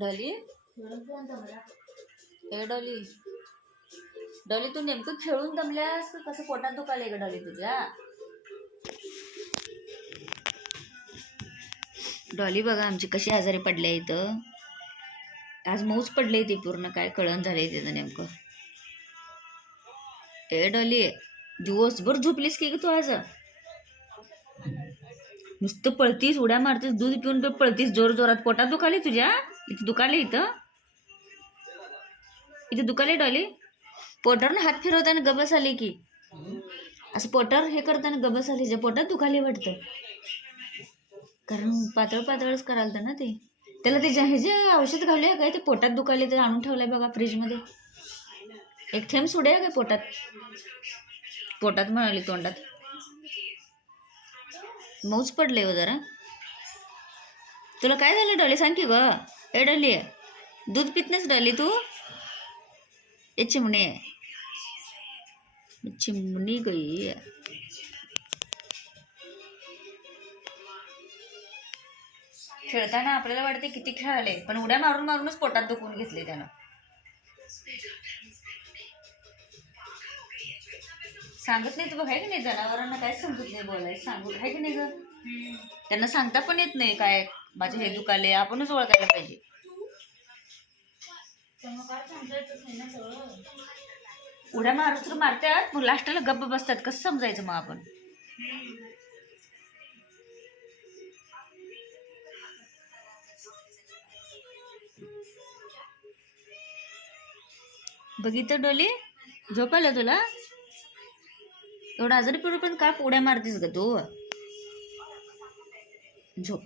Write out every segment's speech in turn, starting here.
Dolly ए Dolly Dolly तू नेमकं खेळून दमल्यास कसं पोटात दुखायला ग डॉली तुझ्या? डॉली बघा आमची कशी आजारी पडल्या इथं. आज मऊच पडले ते पूर्ण काय कळण झालंय त्याचं नेमकं. ए डॉली दिवसभर झोपलीस की ग तू आज? नुसतं पळतीस उड्या मारतीस दूध पिऊन पळतीस जोर जोरात. पोटात दुखाले तुझ्या? इथं दुखाले इथं दुखाले डॉली? पोटावर हात फिरवताना गबस आले की असं पोटावर हे करताना गबस आले. पोटात दुखाले वाटतं कारण पातळ पातळच करायला ना ते. त्याला ते हे जे औषध घालूया काय ते पोटात दुखाले ते आणून ठेवलंय बघा फ्रीजमध्ये. एक थेंब सोडूया काय पोटात? पोटात म्हणाली तोंडात. मऊच पडले हो जरा. तुला काय झालं डॉली सांग की ग? ए डॉली दूध पित नाहीस डॉली तू? ए चिमणे चिमणी गई. खेळताना आपल्याला वाटते किती खेळाले पण उड्या मारून मारूनच पोटात दुखून घेतले त्यानं. सांगत नाही तू आहे की नाही? जनावरांना काय समजत नाही बोलायचं सांगू आहे की नाही ग? त्यांना सांगता पण येत नाही काय माझे हे दुखाले. आपणच ओळखायला पाहिजे. उड्या मारून तर मारतात मग लास्टला गप्प बसतात. कसं समजायचं मग आपण? बघितलं डोली झोप आलं तुला? एवढा आजारी पडून पण काय उड्या मारतीस ग तू? झोप.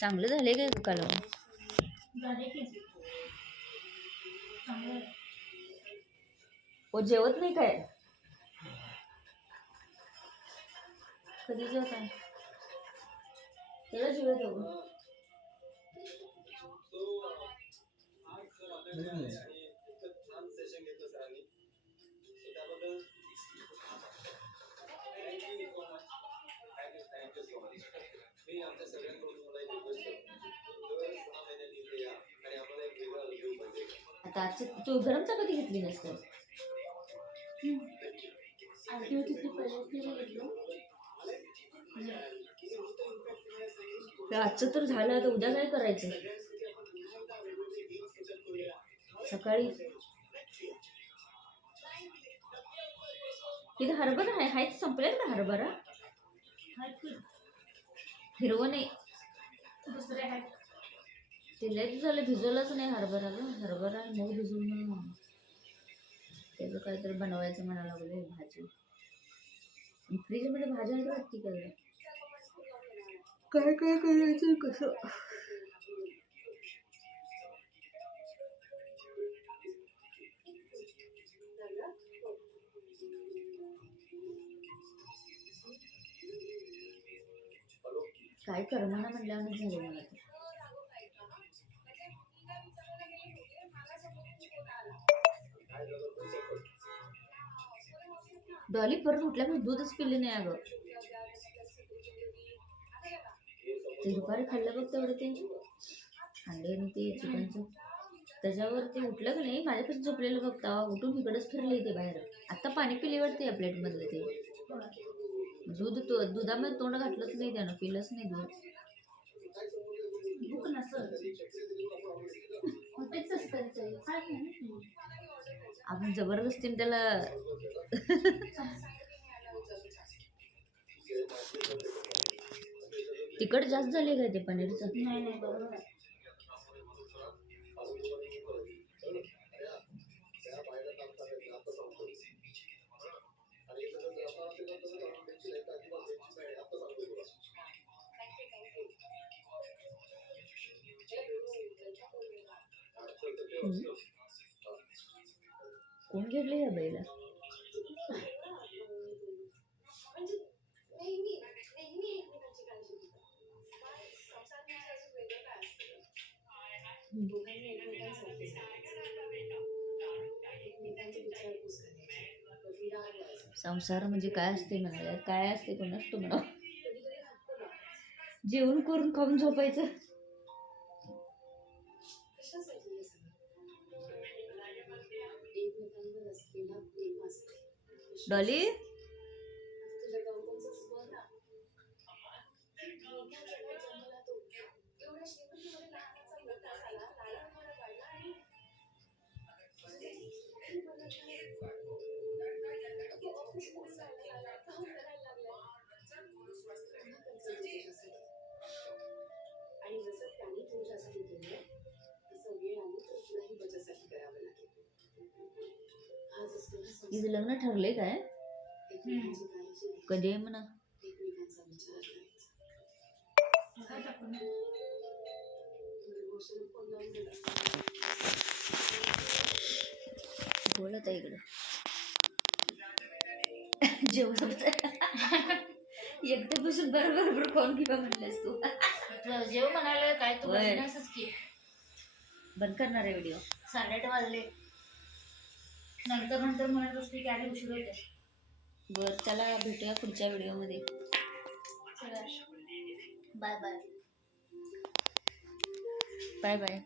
चांगलं झाले काय दुखायला? ओ जेवत नाही काय? कधी जेवत आहे? त्याला जेवत हो. आता आजची तू गरम चपाती घेतली नसतं. आजचं तर झालं आता उद्या काय करायचं? सकाळी तिथे हरभरा आहे संपलेल का हरभरा? हिरवं नाही दुसरे आहेत ते लय झालं भिजवलंच नाही हरभराला. हरभरा मग भिजवून त्याचं काहीतरी बनवायचं म्हणायला लागले भाजी. फ्रीज मध्ये भाज्या आहेत वाटते काय काय करायचं कसं? काय करमाना म्हणल्यावर झाले मला. डॉली परत उठल्यामुळे दूधच पिले नाही अगं. ते दुपारी खाल्लं बघ तेवढं ते अंडे आणि ते चिकनचं त्याच्यावर ते उठलं की नाही माझ्यापासून झोपलेलं बघता उठून इकडेच फिरले ते बाहेर. आता पाणी पिले वाटते या प्लेट मधलं ते दूध. दुधामध्ये तोंड घातलंच नाही त्यानं पिलंच नाही दूध. आपण जबरदस्तीने त्याला तिखट जास्त झाले काय ते पनीरचं? नाही बरोबर. कोण घेतले या बाईला? संसार म्हणजे काय असते म्हणाले, काय असते कोणाच तो म्हणा. जेवण करून खाऊन झोपायचं. डॉली तिचं लग्न ठरलंय काय? कधी आहे म्हणा? बोलत आहे इकडं जेवण एकटं बसून बरोबर कोण किंवा म्हणलेस तू जेव म्हणाले काय तू बघण्यासच की बंद करणार आहे व्हिडिओ. 8:30 वाजले. नंतर म्हणत असते की आधी उशीर होते. बरं चला भेटूया पुढच्या व्हिडिओमध्ये. Bye bye. Bye bye.